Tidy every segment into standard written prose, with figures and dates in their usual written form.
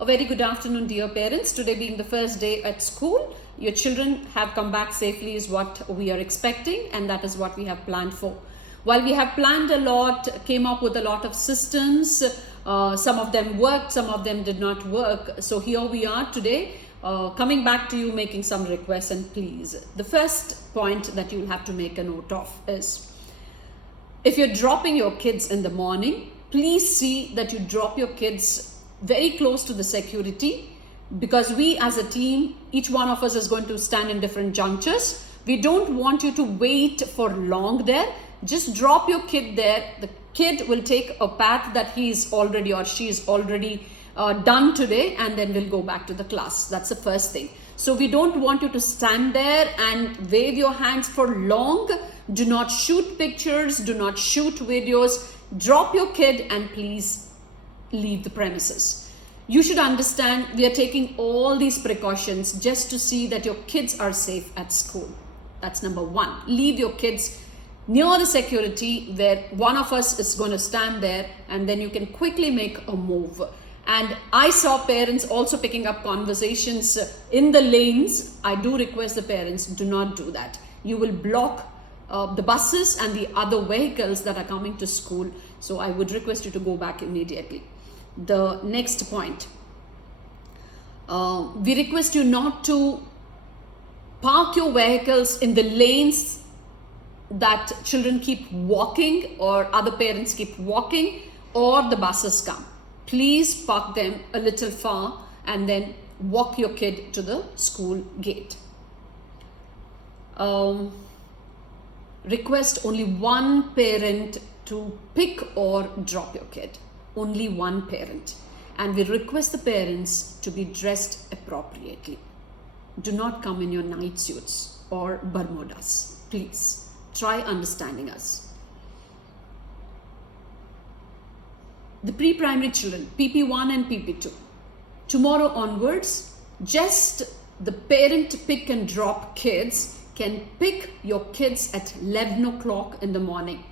A very good afternoon, dear parents. Today being the first day at school, your children have come back safely is what we are expecting, and that is what we have planned for. While we have planned a lot, came up with a lot of systems, some of them worked, some of them did not work. So here we are today, coming back to you, making some requests and pleas. The first point that you'll have to make a note of is, if you're dropping your kids in the morning, please see that you drop your kids very close to the security, because we as a team, each one of us is going to stand in different junctures. We don't want you to wait for long there. Just drop your kid there. The kid will take a path that he is already or she is already done today, and then we'll go back to the class. That's the first thing. So we don't want you to stand there and wave your hands for long. Do not shoot pictures, do not shoot videos. Drop your kid and please leave the premises. You should understand we are taking all these precautions just to see that your kids are safe at school. That's number one. Leave your kids near the security where one of us is going to stand there, and then you can quickly make a move. And I saw parents also picking up conversations in the lanes. I do request the parents, do not do that. You will block the buses and the other vehicles that are coming to school. So I would request you to go back immediately. The next point, we request you not to park your vehicles in the lanes that children keep walking or other parents keep walking or the buses come. Please park them a little far and then walk your kid to the school gate. Request only one parent to pick or drop your kid. Only one parent. And we request the parents to be dressed appropriately. Do not come in your night suits or Bermudas. Please try understanding us. The pre-primary children, PP1 and PP2. Tomorrow onwards, just the parent pick and drop kids can pick your kids at 11 o'clock in the morning.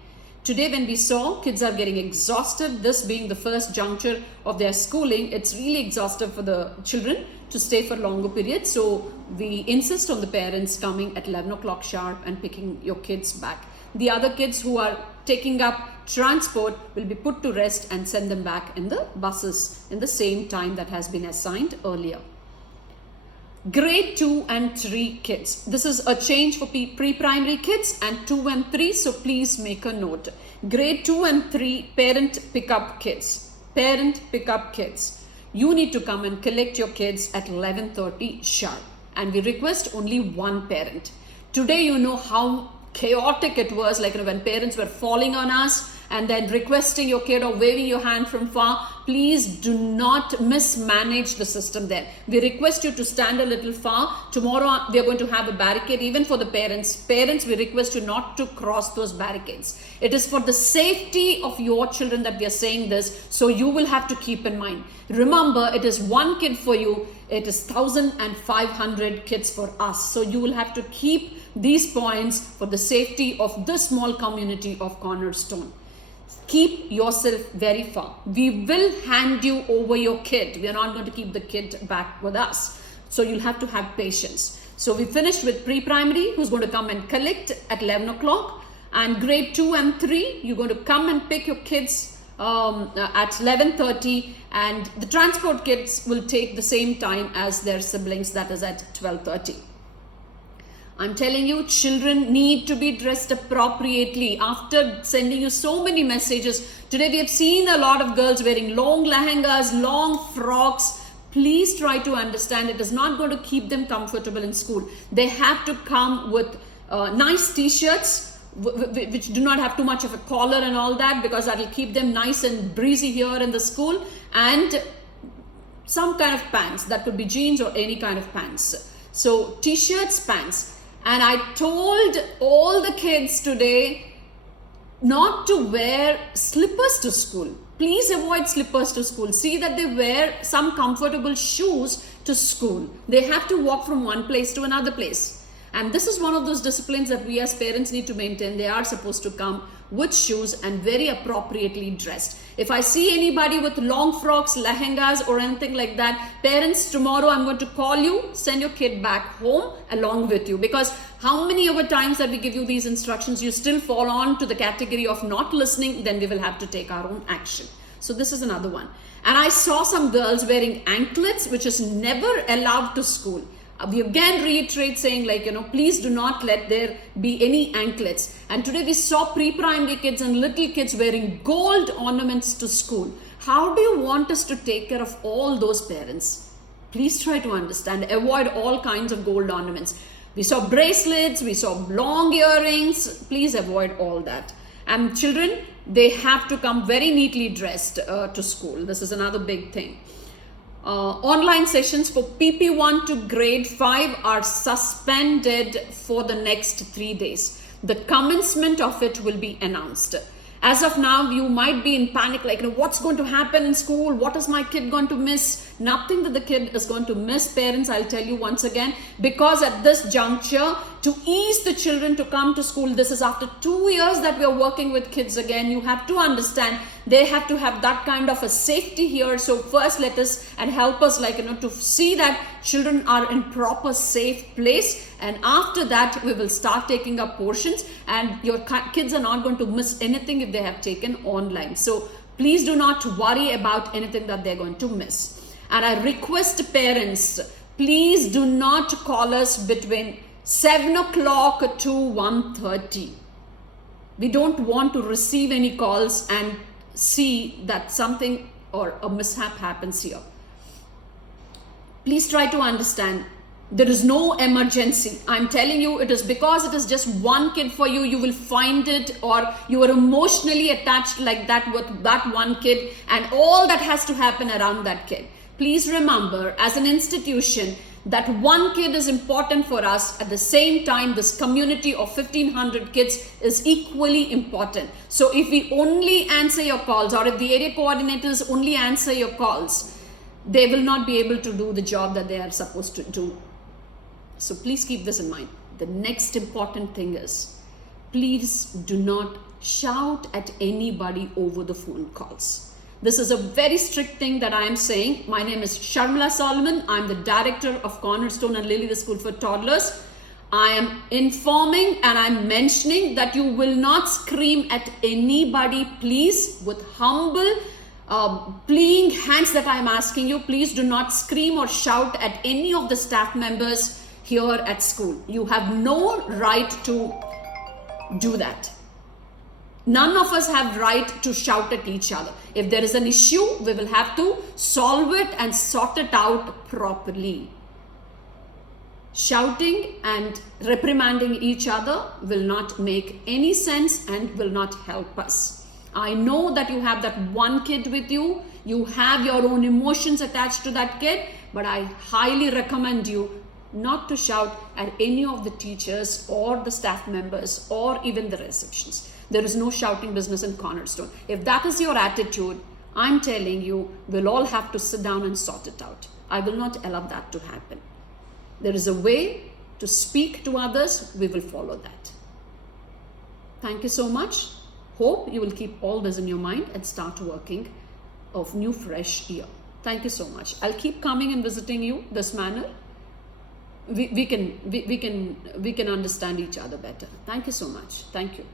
Today when we saw kids are getting exhausted, this being the first juncture of their schooling, it's really exhaustive for the children to stay for longer periods. So we insist on the parents coming at 11 o'clock sharp and picking your kids back. The other kids who are taking up transport will be put to rest and send them back in the buses in the same time that has been assigned earlier. Grade 2 and 3 kids. This is a change for pre-primary kids and 2 and 3. So please make a note. Grade 2 and 3 parent pickup kids. Parent pickup kids. You need to come and collect your kids at 11:30 sharp. And we request only one parent. Today you know how chaotic it was, like when parents were falling on us and then requesting your kid or waving your hand from far. Please do not mismanage the system there. We request you to stand a little far. Tomorrow we are going to have a barricade even for the parents. Parents, we request you not to cross those barricades. It is for the safety of your children that we are saying this, so you will have to keep in mind. Remember, it is one kid for you. It is 1,500 kids for us. So you will have to keep these points for the safety of this small community of Cornerstone. Keep yourself very far. We will hand you over your kid. We are not going to keep the kid back with us. So you'll have to have patience. So we finished with pre-primary, who's going to come and collect at 11 o'clock. And grade 2 and 3, you're going to come and pick your kids at 11:30. And the transport kids will take the same time as their siblings, that is at 12:30. I'm telling you, children need to be dressed appropriately. After sending you so many messages, today we have seen a lot of girls wearing long lehengas, long frocks. Please try to understand, it is not going to keep them comfortable in school. They have to come with nice t-shirts, which do not have too much of a collar and all that, because that will keep them nice and breezy here in the school. And some kind of pants, that could be jeans or any kind of pants. So t-shirts, pants. And I told all the kids today not to wear slippers to school. Please avoid slippers to school. See that they wear some comfortable shoes to school. They have to walk from one place to another place. And this is one of those disciplines that we as parents need to maintain. They are supposed to come with shoes and very appropriately dressed. If I see anybody with long frocks, lehengas or anything like that, parents, tomorrow I'm going to call you, send your kid back home along with you, because how many other times that we give you these instructions, you still fall on to the category of not listening, then we will have to take our own action. So this is another one. And I saw some girls wearing anklets, which is never allowed to school. We again reiterate saying, like, please do not let there be any anklets. And today we saw pre-primary kids and little kids wearing gold ornaments to school. How do you want us to take care of all those parents? Please try to understand. Avoid all kinds of gold ornaments. We saw bracelets, we saw long earrings. Please avoid all that. And children, they have to come very neatly dressed to school. This is another big thing. Online sessions for PP1 to grade 5 are suspended for the next 3 days. The commencement of it will be announced. As of now, you might be in panic, like, what's going to happen in school? What is my kid going to miss? Nothing that the kid is going to miss, parents, I'll tell you once again, because at this juncture, to ease the children to come to school, this is after 2 years that we are working with kids again. You have to understand, they have to have that kind of a safety here. So first let us and help us, to see that children are in proper safe place. And after that, we will start taking up portions, and your kids are not going to miss anything if they have taken online. So please do not worry about anything that they're going to miss. And I request parents, please do not call us between 7 o'clock to 1:30. We don't want to receive any calls and see that something or a mishap happens here. Please try to understand, there is no emergency. I'm telling you, it is because it is just one kid for you. You will find it, or you are emotionally attached like that with that one kid and all that has to happen around that kid. Please remember, as an institution, that one kid is important for us. At the same time, this community of 1,500 kids is equally important. So if we only answer your calls, or if the area coordinators only answer your calls, they will not be able to do the job that they are supposed to do. So please keep this in mind. The next important thing is, please do not shout at anybody over the phone calls. This is a very strict thing that I am saying. My name is Sharmila Solomon. I'm the director of Cornerstone and Lily the School for Toddlers. I am informing and I'm mentioning that you will not scream at anybody, please, with humble pleading hands that I'm asking you. Please do not scream or shout at any of the staff members here at school. You have no right to do that. None of us have right to shout at each other. If there is an issue, we will have to solve it and sort it out properly. Shouting and reprimanding each other will not make any sense and will not help us. I know that you have that one kid with you. You have your own emotions attached to that kid, but I highly recommend you not to shout at any of the teachers or the staff members or even the receptions. There is no shouting business in Cornerstone. If that is your attitude, I'm telling you, we'll all have to sit down and sort it out. I will not allow that to happen. There is a way to speak to others. We will follow that. Thank you so much. Hope you will keep all this in your mind and start working of new fresh year. Thank you so much. I'll keep coming and visiting you this manner. We can understand each other better. Thank you so much. Thank you.